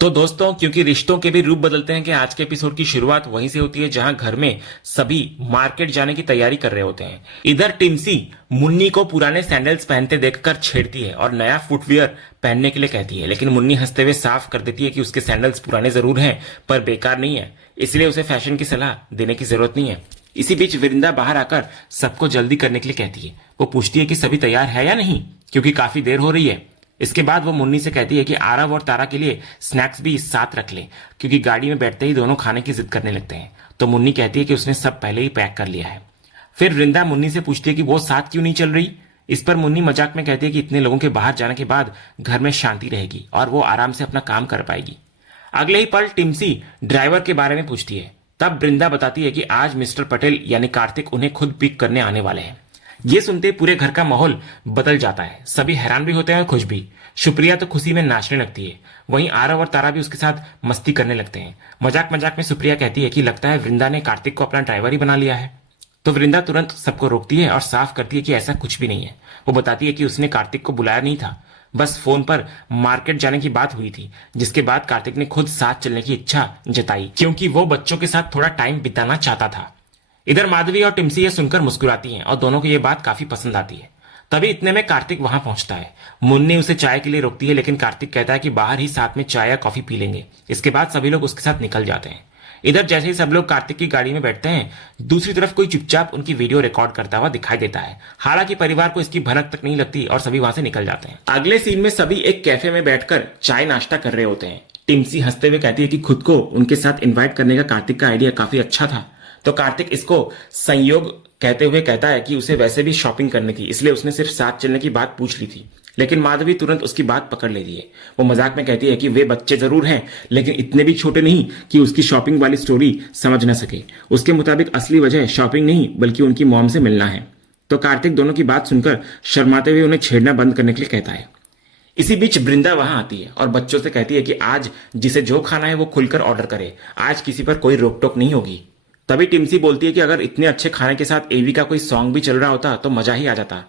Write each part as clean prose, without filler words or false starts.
तो दोस्तों, क्योंकि रिश्तों के भी रूप बदलते हैं कि आज के एपिसोड की शुरुआत वहीं से होती है जहां घर में सभी मार्केट जाने की तैयारी कर रहे होते हैं। इधर टिम्सी मुन्नी को पुराने सैंडल्स पहनते देखकर छेड़ती है और नया फुटवियर पहनने के लिए कहती है, लेकिन मुन्नी हंसते हुए साफ कर देती है कि उसके सैंडल्स पुराने जरूर हैं पर बेकार नहीं है, इसलिए उसे फैशन की सलाह देने की जरूरत नहीं है। इसी बीच वृंदा बाहर आकर सबको जल्दी करने के लिए कहती है। वो पूछती है कि सभी तैयार है या नहीं, क्योंकि काफी देर हो रही है। इसके बाद वो मुन्नी से कहती है कि आरव और तारा के लिए स्नैक्स भी साथ रख ले, क्योंकि गाड़ी में बैठते ही दोनों खाने की जिद करने लगते हैं। तो मुन्नी कहती है कि उसने सब पहले ही पैक कर लिया है। फिर वृंदा मुन्नी से पूछती है कि वो साथ क्यों नहीं चल रही। इस पर मुन्नी मजाक में कहती है कि इतने लोगों के बाहर जाने के बाद घर में शांति रहेगी और वो आराम से अपना काम कर पाएगी। अगले ही पल टिम्सी ड्राइवर के बारे में पूछती है। तब वृंदा बताती है कि आज मिस्टर पटेल यानी कार्तिक उन्हें खुद पिक करने आने वाले हैं। ये सुनते पूरे घर का माहौल बदल जाता है। सभी हैरान भी होते हैं और खुश भी। सुप्रिया तो खुशी में नाचने लगती है, वहीं आरव और तारा भी उसके साथ मस्ती करने लगते हैं। मजाक मजाक में सुप्रिया कहती है कि लगता है वृंदा ने कार्तिक को अपना ड्राइवर ही बना लिया है। तो वृंदा तुरंत सबको रोकती है और साफ करती है कि ऐसा कुछ भी नहीं है। वो बताती है कि उसने कार्तिक को बुलाया नहीं था, बस फोन पर मार्केट जाने की बात हुई थी, जिसके बाद कार्तिक ने खुद साथ चलने की इच्छा जताई, क्योंकि वो बच्चों के साथ थोड़ा टाइम बिताना चाहता था। इधर माधवी और टिम्सी ये सुनकर मुस्कुराती हैं और दोनों को ये बात काफी पसंद आती है। तभी इतने में कार्तिक वहां पहुंचता है। मुन्नी उसे चाय के लिए रोकती है, लेकिन कार्तिक कहता है कि बाहर ही साथ में चाय या कॉफी पी लेंगे। इसके बाद सभी लोग उसके साथ निकल जाते हैं। इधर जैसे ही सब लोग कार्तिक की गाड़ी में बैठते हैं, दूसरी तरफ कोई चुपचाप उनकी वीडियो रिकॉर्ड करता हुआ दिखाई देता है। हालांकि परिवार को इसकी भनक तक नहीं लगती और सभी वहां से निकल जाते हैं। अगले सीन में सभी एक कैफे में बैठकर चाय नाश्ता कर रहे होते हैं। टिम्सी हंसते हुए कहती है कि खुद को उनके साथ इन्वाइट करने का कार्तिक का आइडिया काफी अच्छा था। तो कार्तिक इसको संयोग कहते हुए कहता है कि उसे वैसे भी शॉपिंग करनी थी, इसलिए उसने सिर्फ साथ चलने की बात पूछ ली थी। लेकिन माधवी तुरंत उसकी बात पकड़ लेती है। वो मजाक में कहती है कि वे बच्चे जरूर हैं, लेकिन इतने भी छोटे नहीं कि उसकी शॉपिंग वाली स्टोरी समझ न सके। उसके मुताबिक असली वजह शॉपिंग नहीं बल्कि उनकी मॉम से मिलना है। तो कार्तिक दोनों की बात सुनकर शर्माते हुए उन्हें छेड़ना बंद करने के लिए कहता है। इसी बीच वृंदा वहां आती है और बच्चों से कहती है कि आज जिसे जो खाना है वो खुलकर ऑर्डर करे, आज किसी पर कोई रोक टोक नहीं होगी। तभी टिम्सी बोलती है कि अगर इतने अच्छे खाने के साथ एवी का कोई सॉन्ग भी चल रहा होता तो मजा ही आ जाता।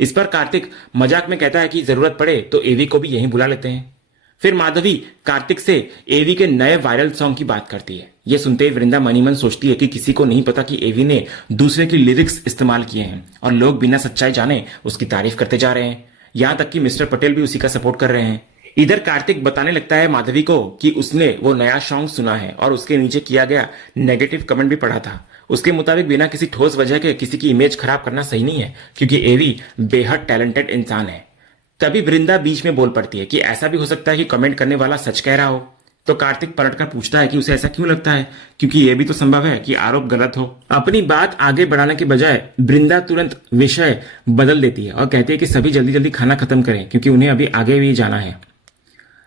इस पर कार्तिक मजाक में कहता है कि जरूरत पड़े तो एवी को भी यहीं बुला लेते हैं। फिर माधवी कार्तिक से एवी के नए वायरल सॉन्ग की बात करती है। यह सुनते ही वृंदा मनी मन सोचती है कि किसी को नहीं पता कि एवी ने दूसरे की लिरिक्स इस्तेमाल किए हैं और लोग बिना सच्चाई जाने उसकी तारीफ करते जा रहे हैं। यहां तक कि मिस्टर पटेल भी उसी का सपोर्ट कर रहे हैं। इधर कार्तिक बताने लगता है माधवी को कि उसने वो नया सॉन्ग सुना है और उसके नीचे किया गया नेगेटिव कमेंट भी पढ़ा था। उसके मुताबिक बिना किसी ठोस वजह के किसी की इमेज खराब करना सही नहीं है, क्योंकि एवी बेहद टैलेंटेड इंसान है। तभी वृंदा बीच में बोल पड़ती है कि ऐसा भी हो सकता है कि कमेंट करने वाला सच कह रहा हो। तो कार्तिक पलटकर पूछता है कि उसे ऐसा क्यों लगता है, क्योंकि यह भी तो संभव है कि आरोप गलत हो। अपनी बात आगे बढ़ाने के बजाय वृंदा तुरंत विषय बदल देती है और कहती है कि सभी जल्दी जल्दी खाना खत्म करें, क्योंकि उन्हें अभी आगे भी जाना है।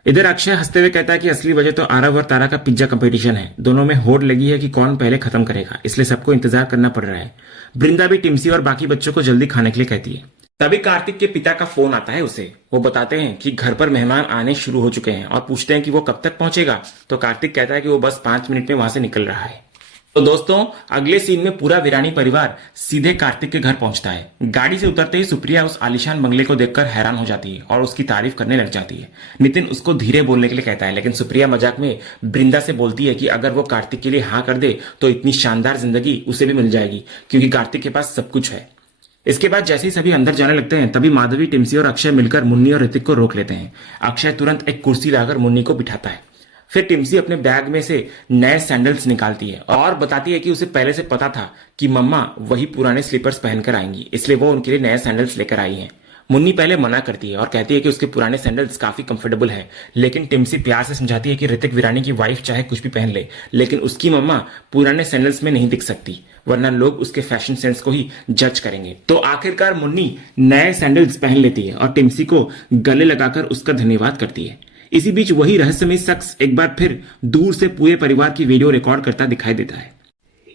इधर अक्षय हंसते हुए कहता है कि असली वजह तो आरव और तारा का पिज्जा कंपटीशन है। दोनों में होड़ लगी है कि कौन पहले खत्म करेगा, इसलिए सबको इंतजार करना पड़ रहा है। वृंदा भी टिम्सी और बाकी बच्चों को जल्दी खाने के लिए कहती है। तभी कार्तिक के पिता का फोन आता है उसे। वो बताते हैं कि घर पर मेहमान आने शुरू हो चुके हैं और पूछते हैं कि वो कब तक पहुंचेगा। तो कार्तिक कहता है कि वो बस 5 मिनट में वहां से निकल रहा है। तो दोस्तों, अगले सीन में पूरा वीरानी परिवार सीधे कार्तिक के घर पहुंचता है। गाड़ी से उतरते ही सुप्रिया उस आलीशान बंगले को देखकर हैरान हो जाती है और उसकी तारीफ करने लग जाती है। नितिन उसको धीरे बोलने के लिए कहता है, लेकिन सुप्रिया मजाक में वृंदा से बोलती है कि अगर वो कार्तिक के लिए हाँ कर दे तो इतनी शानदार जिंदगी उसे भी मिल जाएगी, क्योंकि कार्तिक के पास सब कुछ है। इसके बाद जैसे ही सभी अंदर जाने लगते हैं, तभी माधवी, टिम्सी और अक्षय मिलकर मुन्नी और ऋतिक को रोक लेते हैं। अक्षय तुरंत एक कुर्सी लाकर मुन्नी को बिठाता है। फिर टिम्सी अपने बैग में से नए सैंडल्स निकालती है और बताती है कि उसे पहले से पता था कि मम्मा वही पुराने स्लीपर्स पहनकर आएंगी, इसलिए वो उनके लिए नए सैंडल्स लेकर आई हैं। मुन्नी पहले मना करती है और कहती है कि उसके पुराने सैंडल्स काफी कंफर्टेबल हैं, लेकिन टिम्सी प्यार से समझाती है कि ऋतिक वीरानी की वाइफ चाहे कुछ भी पहन ले, लेकिन उसकी मम्मा पुराने सैंडल्स में नहीं दिख सकती, वरना लोग उसके फैशन सेंस को ही जज करेंगे। तो आखिरकार मुन्नी नए सैंडल्स पहन लेती है और टिम्सी को गले लगाकर उसका धन्यवाद करती है। इसी बीच वही रहस्यमय शख्स एक बार फिर दूर से पूरे परिवार की वीडियो रिकॉर्ड करता दिखाई देता है।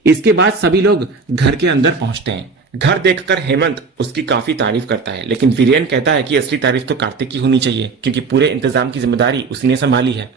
इसके बाद सभी लोग घर के अंदर पहुंचते हैं। घर देखकर हेमंत उसकी काफी तारीफ करता है, लेकिन वीरेन कहता है कि असली तारीफ तो कार्तिक की होनी चाहिए, क्योंकि पूरे इंतजाम की जिम्मेदारी उसी ने संभाली है।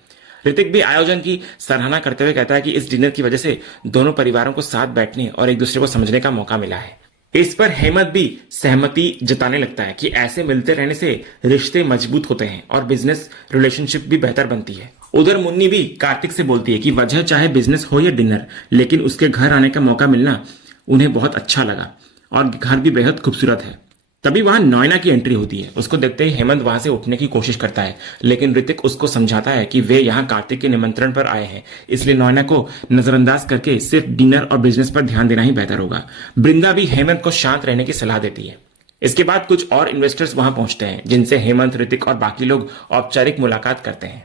ऋतिक भी आयोजन की सराहना करते हुए कहता है कि इस डिनर की वजह से दोनों परिवारों को साथ बैठने और एक दूसरे को समझने का मौका मिला है। इस पर हेमंत भी सहमति जताने लगता है कि ऐसे मिलते रहने से रिश्ते मजबूत होते हैं और बिजनेस रिलेशनशिप भी बेहतर बनती है। उधर मुन्नी भी कार्तिक से बोलती है कि वजह चाहे बिजनेस हो या डिनर, लेकिन उसके घर आने का मौका मिलना उन्हें बहुत अच्छा लगा और घर भी बेहद खूबसूरत है। तभी वहां नॉयना की एंट्री होती है। उसको देखते ही हेमंत वहां से उठने की कोशिश करता है, लेकिन ऋतिक उसको समझाता है कि वे यहाँ कार्तिक के निमंत्रण पर आए हैं, इसलिए नॉयना को नजरअंदाज करके सिर्फ डिनर और बिजनेस पर ध्यान देना ही बेहतर होगा। बृंदा भी हेमंत को शांत रहने की सलाह देती है। इसके बाद कुछ और इन्वेस्टर्स वहां पहुंचते हैं, जिनसे हेमंत, ऋतिक और बाकी लोग औपचारिक मुलाकात करते हैं।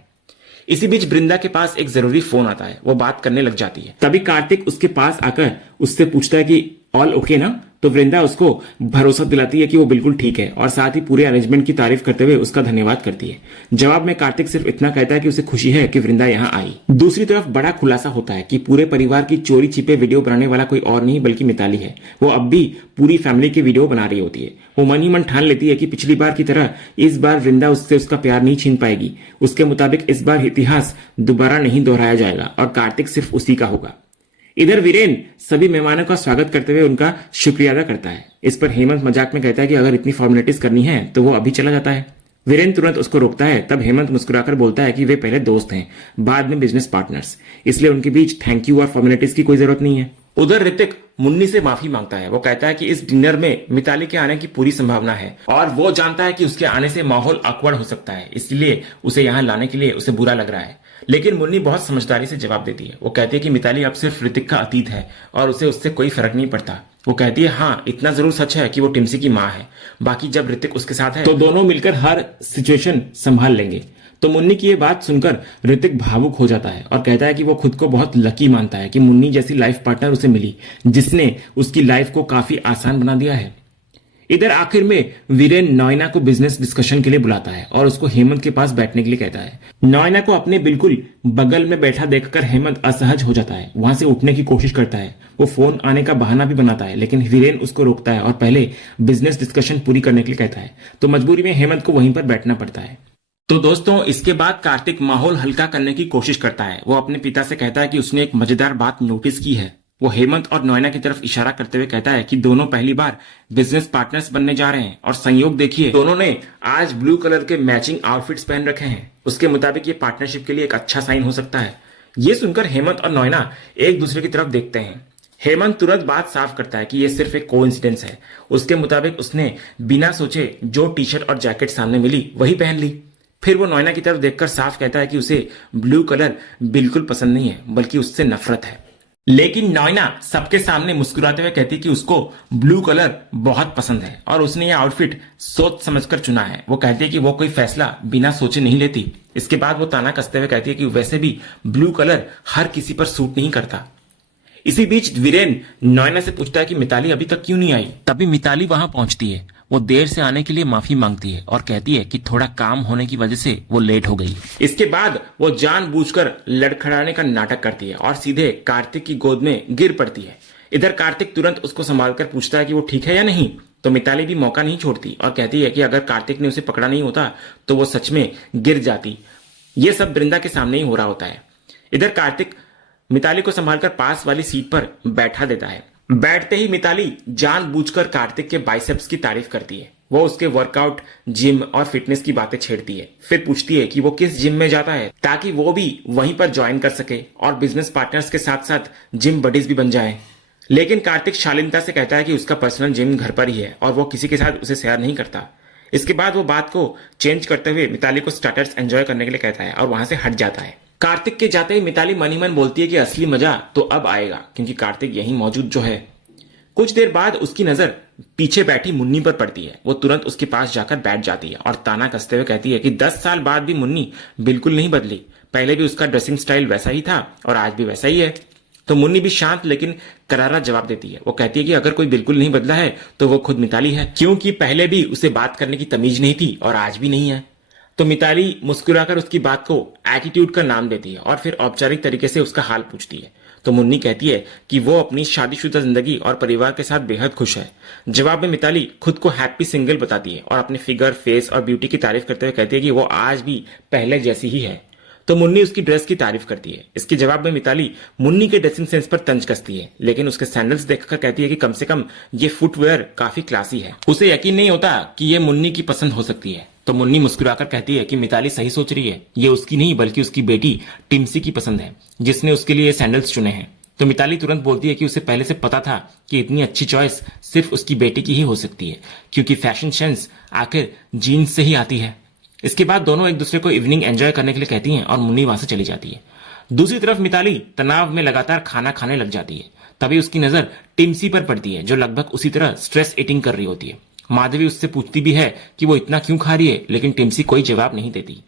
इसी बीच बृंदा के पास एक जरूरी फोन आता है। वो बात करने लग जाती है। तभी कार्तिक उसके पास आकर उससे पूछता है कि ऑल ओके ना? तो वृंदा उसको भरोसा दिलाती है कि वो बिल्कुल ठीक है और साथ ही पूरे अरेंजमेंट की तारीफ करते हुए उसका धन्यवाद करती है। जवाब में कार्तिक सिर्फ इतना कहता है कि उसे खुशी है कि वृंदा यहाँ आई। दूसरी तरफ बड़ा खुलासा होता है कि पूरे परिवार की चोरी छिपे वीडियो बनाने वाला कोई और नहीं बल्कि मिताली है। वो अब भी पूरी फैमिली की वीडियो बना रही होती है। वो मन ही मन ठान लेती है कि पिछली बार की तरह इस बार वृंदा उससे उसका प्यार नहीं छीन पाएगी। उसके मुताबिक इस बार इतिहास दोबारा नहीं दोहराया जाएगा और कार्तिक सिर्फ उसी का होगा। इधर वीरेन सभी मेहमानों का स्वागत करते हुए उनका शुक्रिया अदा करता है। इस पर हेमंत मजाक में कहता है कि अगर इतनी फॉर्मेलिटीज करनी है तो वो अभी चला जाता है। वीरेन तुरंत उसको रोकता है। तब हेमंत मुस्कुराकर बोलता है कि वे पहले दोस्त हैं, बाद में बिजनेस पार्टनर्स, इसलिए उनके बीच थैंक यू और फॉर्मेलिटीज की कोई जरूरत नहीं है। उधर ऋतिक मुन्नी से माफी मांगता है। वो कहता है कि इस डिनर में मिताली के आने की पूरी संभावना है और वो जानता है कि उसके आने से माहौल ऑकवर्ड हो सकता है, इसलिए उसे यहाँ लाने के लिए उसे बुरा लग रहा है। लेकिन मुन्नी बहुत समझदारी से जवाब देती है। वो कहती है कि मिताली अब सिर्फ ऋतिक का अतीत है और उसे उससे कोई फर्क नहीं पड़ता। वो कहती है हाँ, इतना जरूर सच है कि वो टिम्सी की माँ है, बाकी जब ऋतिक उसके साथ है तो दोनों मिलकर हर सिचुएशन संभाल लेंगे। तो मुन्नी की ये बात सुनकर ऋतिक भावुक हो जाता है और कहता है कि वो खुद को बहुत लकी मानता है कि मुन्नी जैसी लाइफ पार्टनर उसे मिली, जिसने उसकी लाइफ को काफी आसान बना दिया है। इधर आखिर में वीरेन नॉयना को बिजनेस डिस्कशन के लिए बुलाता है और उसको हेमंत के पास बैठने के लिए कहता है। नॉयना को अपने बिल्कुल बगल में बैठा देखकर हेमंत असहज हो जाता है। वहां से उठने की कोशिश करता है। वो फोन आने का बहाना भी बनाता है, लेकिन वीरेन उसको रोकता है और पहले बिजनेस डिस्कशन पूरी करने के लिए कहता है। तो मजबूरी में हेमंत को वहीं पर बैठना पड़ता है। तो दोस्तों, इसके बाद कार्तिक माहौल हल्का करने की कोशिश करता है। वो अपने पिता से कहता है कि उसने एक मजेदार बात नोटिस की है। वो हेमंत और नॉयना की तरफ इशारा करते हुए कहता है कि दोनों पहली बार बिजनेस पार्टनर्स बनने जा रहे हैं और संयोग देखिए, दोनों ने आज ब्लू कलर के मैचिंग आउटफिट्स पहन रखे हैं। उसके मुताबिक ये पार्टनरशिप के लिए एक अच्छा साइन हो सकता है। ये सुनकर हेमंत और नॉयना एक दूसरे की तरफ देखते हैं। हेमंत तुरंत बात साफ करता है कि ये सिर्फ एक कोइंसिडेंस है। उसके मुताबिक उसने बिना सोचे जो टी शर्ट और जैकेट सामने मिली वही पहन ली। फिर वो नॉयना की तरफ देखकर साफ कहता है कि उसे ब्लू कलर बिल्कुल पसंद नहीं है, बल्कि उससे नफरत है। लेकिन नॉयना सबके सामने मुस्कुराते हुए कहती है कि उसको ब्लू कलर बहुत पसंद है और उसने ये आउटफिट सोच समझकर चुना है। वो कहती है कि वो कोई फैसला बिना सोचे नहीं लेती। इसके बाद वो ताना कसते हुए कहती है कि वैसे भी ब्लू कलर हर किसी पर सूट नहीं करता। इसी बीच वीरेन नॉयना से पूछता है कि मिताली अभी तक क्यों नहीं आई। तभी मिताली वहां पहुंचती है। वो देर से आने के लिए माफी मांगती है और कहती है कि थोड़ा काम होने की वजह से वो लेट हो गई। इसके बाद वो जानबूझकर लड़खड़ाने का नाटक करती है और सीधे कार्तिक की गोद में गिर पड़ती है। इधर कार्तिक तुरंत उसको संभालकर पूछता है कि वो ठीक है या नहीं। तो मिताली भी मौका नहीं छोड़ती और कहती है कि अगर कार्तिक ने उसे पकड़ा नहीं होता तो वो सच में गिर जाती। ये सब वृंदा के सामने ही हो रहा होता है। इधर कार्तिक मिताली को संभालकर पास वाली सीट पर बैठा देता है। बैठते ही मिताली जानबूझकर कार्तिक के बाइसेप्स की तारीफ करती है। वो उसके वर्कआउट, जिम और फिटनेस की बातें छेड़ती है। फिर पूछती है कि वो किस जिम में जाता है ताकि वो भी वहीं पर ज्वाइन कर सके और बिजनेस पार्टनर्स के साथ साथ जिम बडीज भी बन जाए। लेकिन कार्तिक शालीनता से कहता है कि उसका पर्सनल जिम घर पर ही है और वो किसी के साथ उसे शेयर नहीं करता। इसके बाद वो बात को चेंज करते हुए मिताली को स्टार्टर्स एंजॉय करने के लिए कहता है और वहां से हट जाता है। कार्तिक के जाते ही मिताली मन ही मन बोलती है कि असली मजा तो अब आएगा, क्योंकि कार्तिक यहीं मौजूद जो है। कुछ देर बाद उसकी नजर पीछे बैठी मुन्नी पर पड़ती है। वो तुरंत उसके पास जाकर बैठ जाती है और ताना कसते हुए कहती है कि 10 साल बाद भी मुन्नी बिल्कुल नहीं बदली। पहले भी उसका ड्रेसिंग स्टाइल वैसा ही था और आज भी वैसा ही है। तो मुन्नी भी शांत लेकिन करारा जवाब देती है। वो कहती है कि अगर कोई बिल्कुल नहीं बदला है तो वो खुद मिताली है, क्योंकि पहले भी उसे बात करने की तमीज नहीं थी और आज भी नहीं है। तो मिताली मुस्कुराकर उसकी बात को एटीट्यूड का नाम देती है और फिर औपचारिक तरीके से उसका हाल पूछती है। तो मुन्नी कहती है कि वो अपनी शादीशुदा जिंदगी और परिवार के साथ बेहद खुश है। जवाब में मिताली खुद को हैप्पी सिंगल बताती है और अपने फिगर, फेस और ब्यूटी की तारीफ करते हुए कहती है कि वो आज भी पहले जैसी ही है। तो मुन्नी उसकी ड्रेस की तारीफ करती है। इसके जवाब में मिताली मुन्नी के ड्रेसिंग सेंस पर तंज कसती है, लेकिन उसके सैंडल्स देखकर कहती है कि कम से कम ये फुटवेयर काफी क्लासी है। उसे यकीन नहीं होता कि ये मुन्नी की पसंद हो सकती है। तो मुन्नी मुस्कुराकर कहती है कि मिताली सही सोच रही है, ये उसकी नहीं बल्कि उसकी बेटी टिम्सी की पसंद है जिसने उसके लिए सैंडल्स चुने हैं। तो मिताली तुरंत बोलती है कि उसे पहले से पता था कि इतनी अच्छी चॉइस सिर्फ उसकी बेटी की ही हो सकती है, क्योंकि फैशन सेंस आखिर जीन्स से ही आती है। इसके बाद दोनों एक दूसरे को इवनिंग एंजॉय करने के लिए कहती हैं और मुन्नी वहां से चली जाती है। दूसरी तरफ मिताली तनाव में लगातार खाना खाने लग जाती है। तभी उसकी नजर टिम्सी पर पड़ती है जो लगभग उसी तरह स्ट्रेस ईटिंग कर रही होती है। माधवी उससे पूछती भी है कि वो इतना क्यों खा रही है, लेकिन टिम्सी कोई जवाब नहीं देती।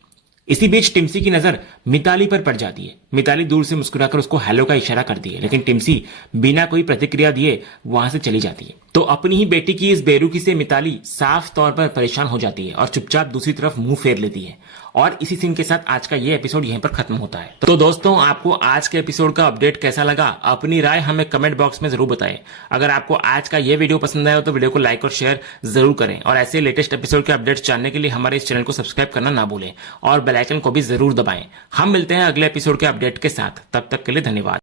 इसी बीच टिम्सी की नजर मिताली पर पड़ जाती है। मिताली दूर से मुस्कुराकर उसको हेलो का इशारा करती है, लेकिन टिम्सी बिना कोई प्रतिक्रिया दिए वहां से चली जाती है। तो अपनी ही बेटी की इस बेरुखी से मिताली साफ तौर पर परेशान हो जाती है और चुपचाप दूसरी तरफ मुंह फेर लेती है। और इसी सीन के साथ आज का ये एपिसोड यहीं पर खत्म होता है। तो दोस्तों, आपको आज के एपिसोड का अपडेट कैसा लगा, अपनी राय हमें कमेंट बॉक्स में जरूर बताएं। अगर आपको आज का ये वीडियो पसंद आया हो तो वीडियो को लाइक और शेयर जरूर करें, और ऐसे लेटेस्ट एपिसोड के अपडेट्स जानने के लिए हमारे इस चैनल को सब्सक्राइब करना ना भूलें और बेल आइकन को भी जरूर दबाएं। हम मिलते हैं अगले एपिसोड के अपडेट के साथ, तब तक के लिए धन्यवाद।